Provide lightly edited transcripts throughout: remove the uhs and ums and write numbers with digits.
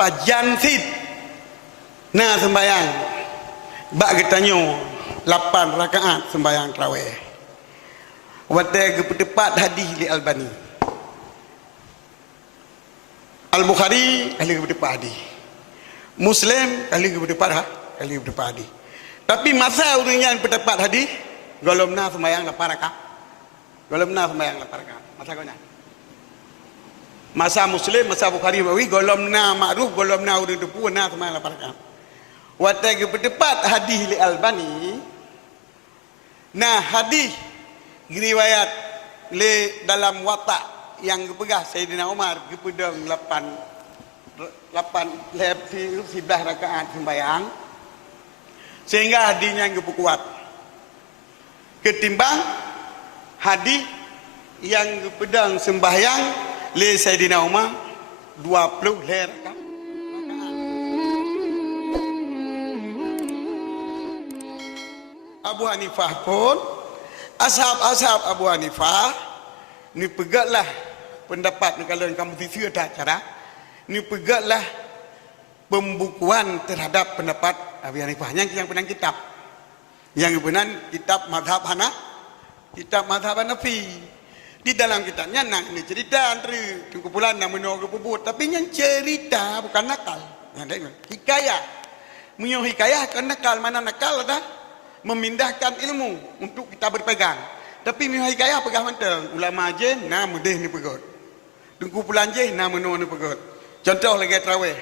pajan sit na sembayang bak getanyo 8 rakaat sembayang tarawih. Wate gepetepat hadis li Albani. Al-Bukhari kali gepetepat hadis. Muslim kali gepetepat kali gepetepat hadis. Tapi masa urangnya pendapat hadis golomna sembayang 8 rakaat. Golomna sembayang 8 rakaat. Masa kau masa Muslim, masa Bukhari bawi golomna ma'ruf, golomna urang depu na sembayang 8 rakaat. Wate gepetepat hadis li Albani. Nah, hadis riwayat le dalam watak yang gepegah Sayyidina Umar gepedang 8 lebih 11 rakaat sembahyang, sehingga hadisnya gepekuat ketimbang hadis yang gepedang sembahyang le Sayyidina Umar 20 rakaat. Abu Hanifah pun, ashab Abu Hanifah ni pegatlah pendapat ni, kalau kamu tisu ada cara ni pegatlah pembukuan terhadap pendapat Abu Hanifah yang penang kitab, yang benar kitab mazhab Hanafi. Di dalam kitabnya nak ni cerita antara kumpulan nak menurut kebubut, tapi yang cerita bukan nakal, hikayah. Menyo hikayah kan nakal, mana nakal dah memindahkan ilmu untuk kita berpegang. Tapi mihai kaya pegang mentang ulama je na mudih ni pegot, dengku pulan je na menu ni pegot. Contoh lagi tarawih,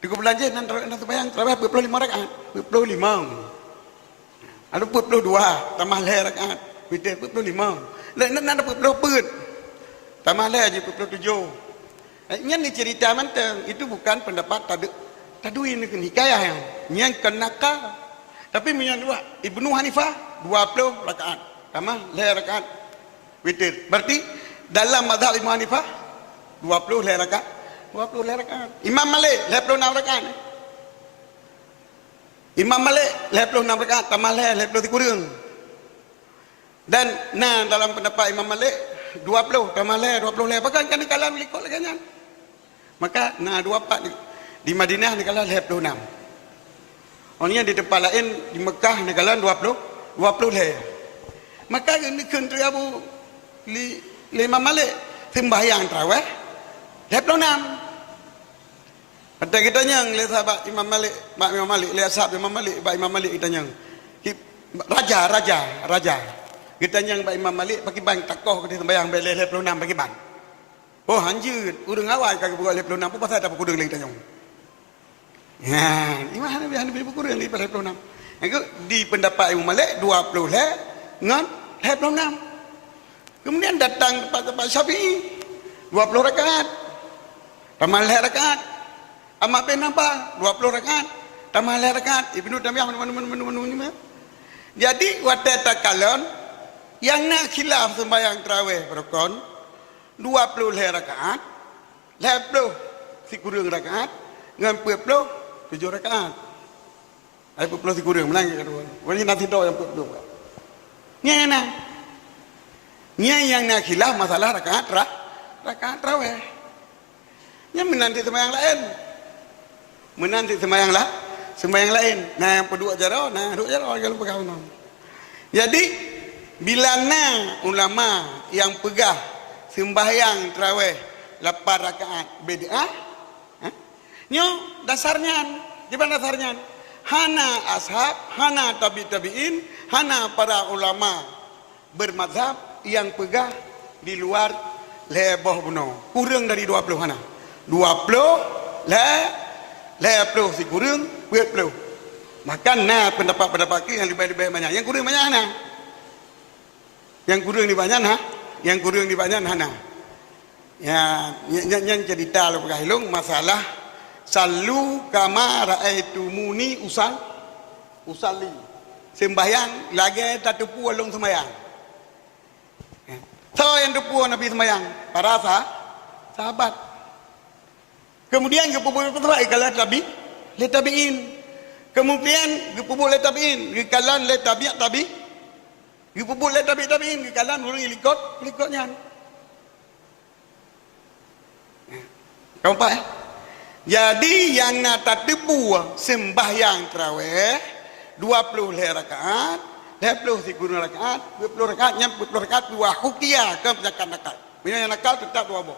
dengku pulan je na sembahyang tarawih 25 rakaat, 25 ada 22 tambah le rakaat witir 25 le nak ada 20 put tambah le je 27. Nya ni cerita mentang, itu bukan pendapat taduin ni hikayah yang kenaka. Tapi menyandua Ibnu Hanifah 20 rakaat tambah le rakaat witir. Berarti dalam mazhab Ibnu Hanifah 20 le rakaat, 20 le rakaat. Imam Malik 26 rakaat. Imam Malik 26 rakaat tambah le 30 kurang. Dan nah dalam pendapat Imam Malik 20 tambah le 20 le. Bahkan kan kalam likot lagi kan. Maka nah 24 di Madinah ni kalah 26. Orangnya di tempat lain di Mekah negara 20 le. Maka ini kentri Abu Imam Malik sembahyang tarawih 26. Kata kita nyang le sahabat Imam Malik, Pak Imam Malik, le sahabat Imam Malik, Pak Imam Malik kita nyang. Raja. Kita nyang Pak Imam Malik pakai bang takoh kita sembahyang le 26 pakai bang. Oh hanjut, urang awal kagak buat le 26 apa pasal tak kudung le kita nyang. Ya, Imam Hanafi buku yang di pasal 26. Itu di pendapat Imam Malik 20 le ngan 26. Kemudian datang tempat Syafi'i 20 rakaat. Tambah le rakaat. Ahmad bin Hanbal 20 rakaat. Tambah le rakaat. Ibnu Taimiyah mana. Jadi wate takalon yang nak khilaf sembahyang tarawih berkon 20 le rakaat. 20 si kurang rakaat ngan 20 7 rakaat. Ai 40 si kurang menang kedua. Wani nanti do yang 40. Nya na. Nya yang nak khilaf masalah rakaat tarawih. Nya menanti sembahyang lain. Sembahyang lain. Nah yang kedua jaro, dua jaro kalau pegang. Jadi bila ulama yang pegah sembahyang tarawih 8 rakaat bid'ah, nyo dasarnya, di mana dasarnya? Hana ashab, hana tabi'in, hana para ulama bermadzhab yang pegah di luar leboh buno. Kurang dari 20 hana. 20 20 si kurang 20. Maka pendapat yang lebih banyak. Yang kurang banyak hana. Yang kurang di banyak hana. Yang kurang di banyak hana. Ya, yang cerita lu pegahilung masalah Sallu kama ra'aitumuni usalli. Sembahyang lagi tak tepu alung sembahyang. So yang tepu Nabi sembahyang para sahabat. Kemudian kepupul ketua ikalah le tabi'in. Kemudian kepupul le tabi'in, ikalan le tabi'. Kepupul le tabi'in, ikalan orang likotnya. Keempat Jadi yang nak tak tepu sembahyang tarawih 20 rakaat, 20 rakaat, 20 rakaat, 40 rakaat dua hukia ke penjakan nakal. Bila yang nakal tetap dua boh.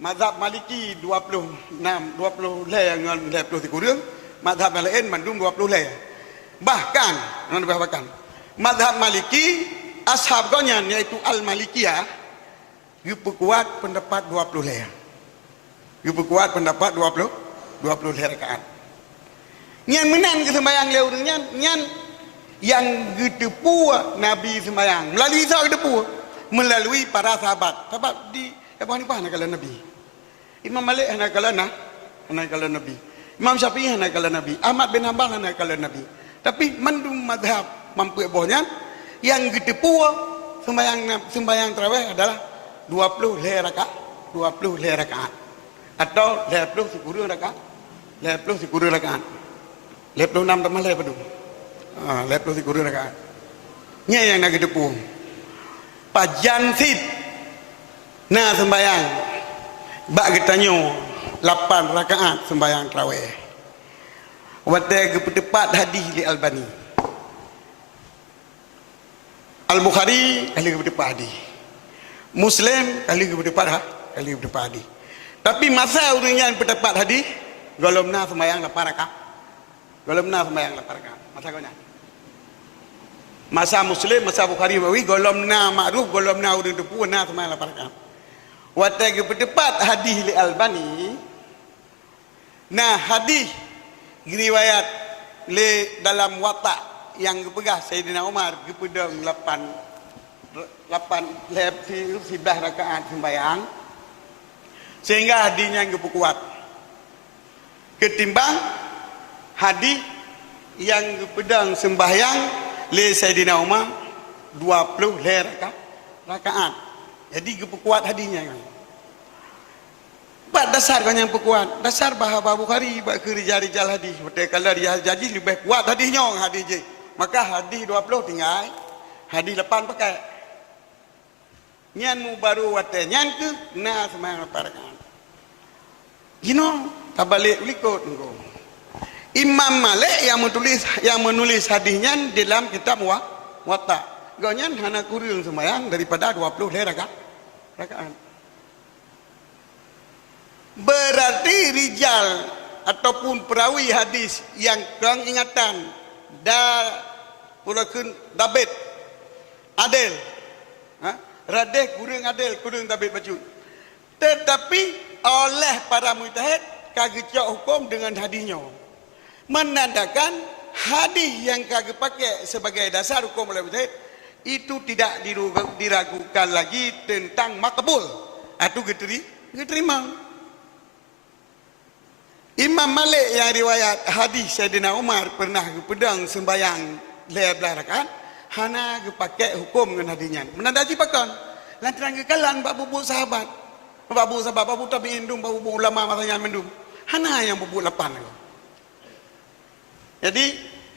Mazhab Maliki 26, 20 dengan 20 kurang. Mazhab yang lain mandum 20 leh. Bahkan, mazhab Maliki ashab konyan yaitu Al-Malikiyah kuat pendapat 20 leh. Kuat pendapat 20 leh rakaat. Nyan menang ke sembahyang leh nyan yang getepu Nabi sembahyang melalui siapa getepu? Melalui para sahabat. Sahabat di Abu Hanifah nak kala Nabi. Imam Malik nak kala Nabi. Imam Syafi'i nak kala Nabi. Ahmad bin Hanbal nak kala Nabi. Tapi mandum mazhab mampu bohnya yang getepu sembahyang tarawih adalah 20 leh rakaat, 20 leh rakaat atau 10 rakaat, 10 rakaat. 56 tambah leh padu. 10 rakaat. Nya yang nak getepu. Pajan sit nah sembahyang bak getanyo 8 rakaat sembahyang tarawih. Wate kepetepat hadis li Albani. Al-Bukhari kali kepetepat hadis. Muslim kali kepetepat hadis. Tapi masa urangnya petepat hadis golomna sembahyang 8 rakaat. Golomna sembahyang 8 rakaat. Masa konya. Masa Muslim, masa Bukhari bawi golomna ma'ruf, golomna urang depu na sembahyang 8 rakaat. Wate kepetepat hadis li Albani. Nah hadis riwayat le dalam watak yang kepegah Sayyidina Umar kepedang 8 lep 11 rakaat sembahyang sehingga hadisnya yang kuat ketimbang hadis yang kepedang sembahyang le Sayyidina Umar 20 le rakaat. Jadi kuat hadisnya kan. Bak dasar kan yang kuat. Dasar bahasa Bukhari bak rijal hadis. Betul kalau dia jadi lebih kuat hadisnya hadis je. Maka hadis 20 tinggal. Hadis 8 pakai. Nyan mu baru wate nyan ke na semang parakan. Tak balik likut engko. Imam Malik yang menulis hadisnya dalam kitab Muwatta. Gonyan hana kurang sembahyang daripada 20 leh rakaat. Berarti rijal ataupun perawi hadis yang kurang ingatan pulakan David adil, radeh kurang adil, kurang David baju. Tetapi oleh para mujtahid kagak hukum dengan hadisnya, menandakan hadis yang kagak pakai sebagai dasar hukum oleh mujtahid itu tidak diragukan lagi tentang makbul atau diterima. Imam Malik yang riwayat hadis Sayyidina Umar pernah pedang sembahyang 11 rakaat hana pakai hukum dengan hadisnya. Menandai pakon lantaran kekalan babu sahabat. Babu tabi'in dum, babu ulama masanya mendum. Hana yang babu 8. Jadi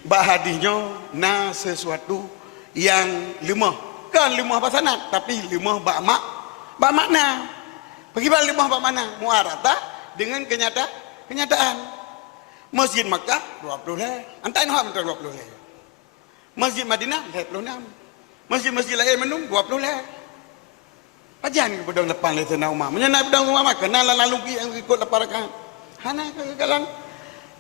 hadisnya na sesuatu yang lemah. Kan lemah pasanat tapi lemah bak makna. Bagaimana lemah bak mana? Muarata dengan kenyataan. Masjid Makkah 20 leh. Antai noh mentang 20 leh. Masjid Madinah 26. Masjid lain menung 20 leh. Pajan ke pedang depan le Sayyidina Umar. Menyenai pedang Umar kenal lalu yang ikut laparakan. Hana kegagalan.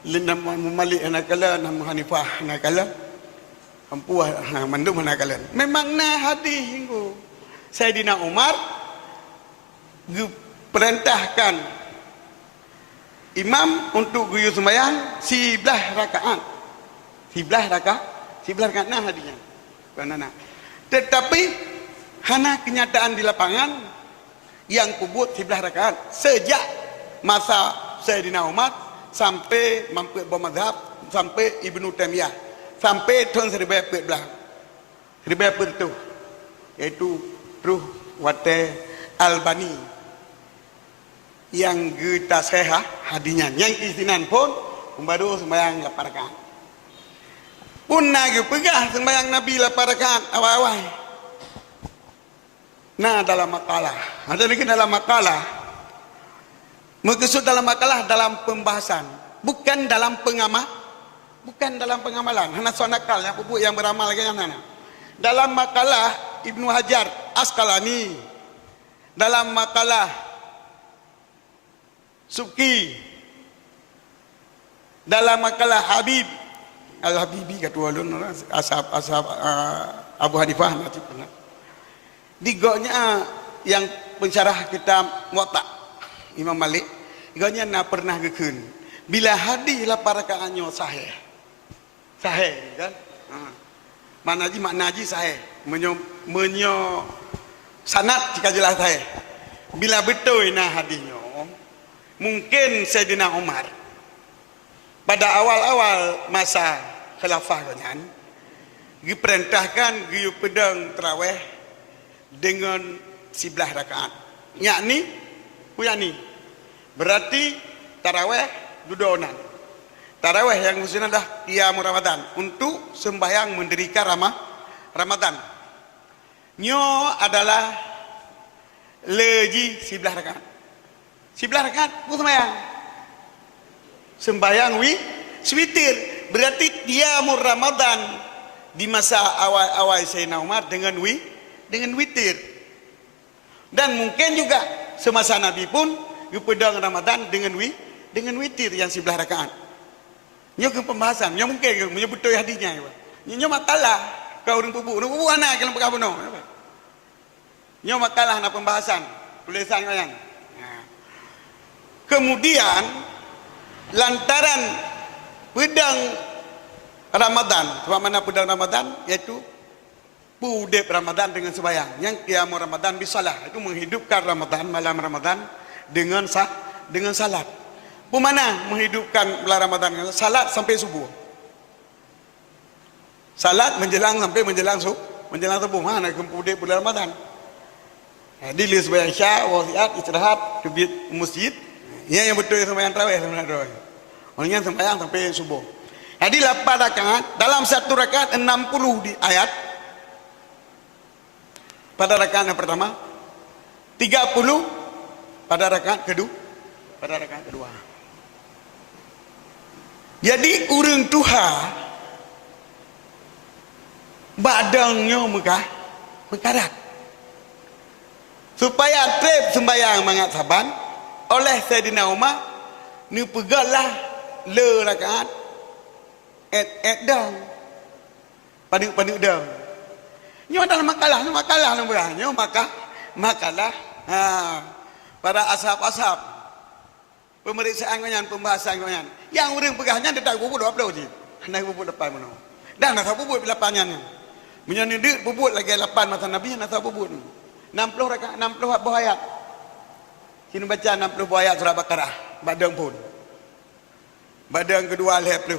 Lina Malik anak kala nam Hanifah anak kala. Ampu mandum anak kala. Memang na hadis hinggu. Sayyidina Umar perintahkan imam untuk guyur sembahyang 11 rakaat. 11 rakaat nah hadisnya. Banana. Tetapi hana kenyataan di lapangan yang kubut 11 rakaat sejak masa Sayyidina Umar sampai mampu bermadzhab sampai Ibnu Taimiyah sampai tahun 1412. 1412 yaitu Ruh Wate Albani yang kita sehat hadinya yang istinan pun baru sembahyang 8 rakaat pun nak pegah sembahyang Nabi 8 rakaat awal-awal. Nah dalam makalah ada lagi dalam makalah Maksud dalam makalah dalam pembahasan, bukan dalam bukan dalam pengamalan. Hana sonakal yang pupuk yang beramal lagi yang hana. Dalam makalah Ibnu Hajar Asqalani, dalam makalah Subki, dalam makalah Habib Al-Habibi kata ulun ashab Abu Hanifah nanti pernah. Digoknya yang pensyarah kitab Muwatta Imam Malik, digoknya nak pernah gekun. Bila hadis 8 rakaatnya sahih. Sahih kan? Makna haji sahih. Menyo sanad jika jelas sahih. Bila betul nah hadisnya, mungkin Sayyidina Umar pada awal-awal masa khilafah kan, diperintahkan giu pedang tarawih dengan 11 rakaat. Yakni berarti tarawih dudonan. Tarawih yang maksudnya adalah qiyamul Ramadan untuk sembahyang mendirikan Ramadan. Nyo adalah leji 11 rakaat. 11 rakaat pun sembahyang witir. Berarti qiyamul Ramadan di masa awal-awal Sayyidina Umar dengan witir. Dan mungkin juga semasa Nabi pun pedang Ramadan dengan witir yang 11 rakaat. Nyo ke pembahasan, nyo mungkin menyebut hadisnya. Nyo makalah kau orang pupuk anak kalau berapa no. Nyo makalah na pembahasan tulisan kan. Kemudian lantaran pedang Ramadan, sebab mana pedang Ramadan yaitu pudep Ramadan dengan sembahyang. Yang qiyamul Ramadan bisalah itu menghidupkan Ramadan, malam Ramadan dengan salat. Pemana menghidupkan bulan Ramadan dengan salat sampai subuh. Salat menjelang subuh. Mana kempudep bulan Ramadan. Jadi dia sembahyang Isya, wasiat, istirahat, ke masjid. Yang betul sembahyang tarawih sebenarnya. Orangnya sembahyang sampai subuh. Jadi 8 rakaat, dalam satu rakaat 60 di ayat. Pada rakaat yang pertama, 30 pada rakaat kedua. Jadi urang Tuhan badangnya mekarat. Supaya trip sembahyang mangat saban oleh Sayyidina Umar ni pegalah le rakaat dang padu dang. Nyo dalam makalah nyo makalah para ashab pemeriksaan kanyan pembahasan kanyan yang urang pegahnya dedak bubut 20 je. Hendak bubut depan mana. Dan nak bubut 8-nya. Menyani dik bubut lagi 8 masa Nabi nak bubut. 60 rakaat 60 buah ayat. Kini baca 60 buah ayat surah Baqarah badang pun. Badang kedua al-Haflu.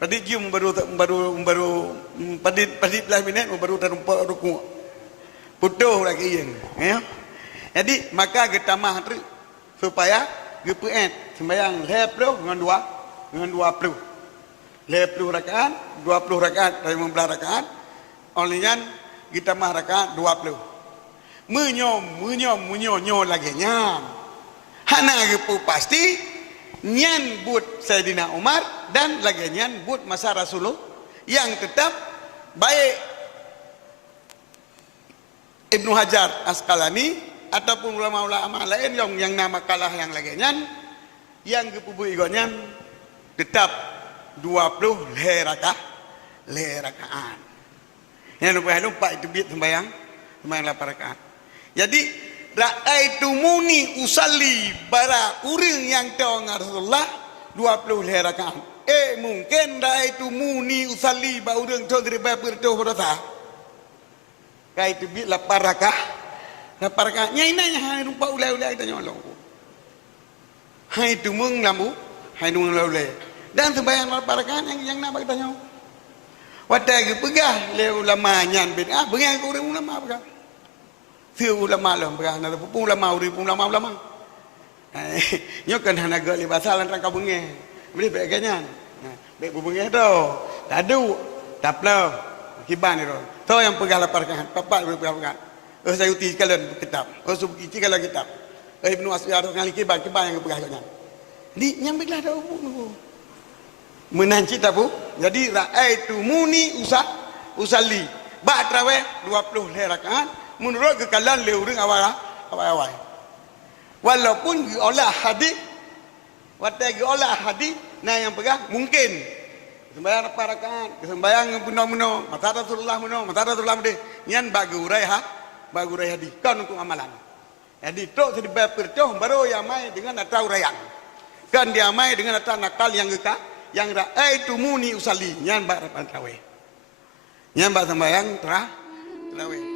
Tadi jum baru padi 11 minit baru terumpak ruku. Putuh lagi yang. Ya. Jadi maka kita mah supaya gepeet sembahyang 20 dengan 20. 20 rakaat, 20 rakaat dari 15 rakaat. Olehnya kita mah rakaat 20. Menyo lagi nyam. Hana gepu pasti nyan but Sayyidina Umar dan lagi nyan but masa Rasulullah yang tetap baik Ibnu Hajar Asqalani ataupun ulama-ulama lain yang nama kalah yang lagi nyan yang gepu igonyan tetap 20 rakaat. Yang lupa itu biat sembahyang 8 rakaat. Jadi ra'aitumuni usalli bara uring yang tahu Rasulullah 20 rakaat. Mungkin ra'aitumuni usalli ba uring tahu dari berdoa berdoa. Kai itu biat 8 rakaat. 8 rakaat. Nyai lupa ulai-ulai kita nyolong. Hai tu mung lamu, hai tu ulai. Dan sembahyang 8 rakaat yang nak kita nyolong. Watai pegah le ulama nyan bin bengai ko ulama pegah. Thưa ulama lah pegah na pupung ulama. Nyo kan hana gali bahasa lan rangka bengai. Beli be ganyan. Be bengai tu. Tadu taplau kiban itu. Tu yang pegah 8 rakaat. Papa pegah. Saya uti kalian kitab. Subuh kalau kitab. Ibnu Aswad ngali kibang yang pegahnya. Di yang beglah dah bu. Menanci tak bu. Jadi raaitu muni usalli. Ba tarawih 20 rakaat menurut kekalan leuring awal. Walaupun diolah hadis olah hadis yang pegang mungkin sembahyang rakaat, sembahyang bunuh-bunuh, mata Rasulullah deh. Nyan bagurai hadis kan untuk amalan. Jadi tok sedibab percoh baru yang mai dengan atau rayang. Kan dia mai dengan atau nakal yang raaitu muni usalli nyan ba tarawih. Yang sembahyang terawih.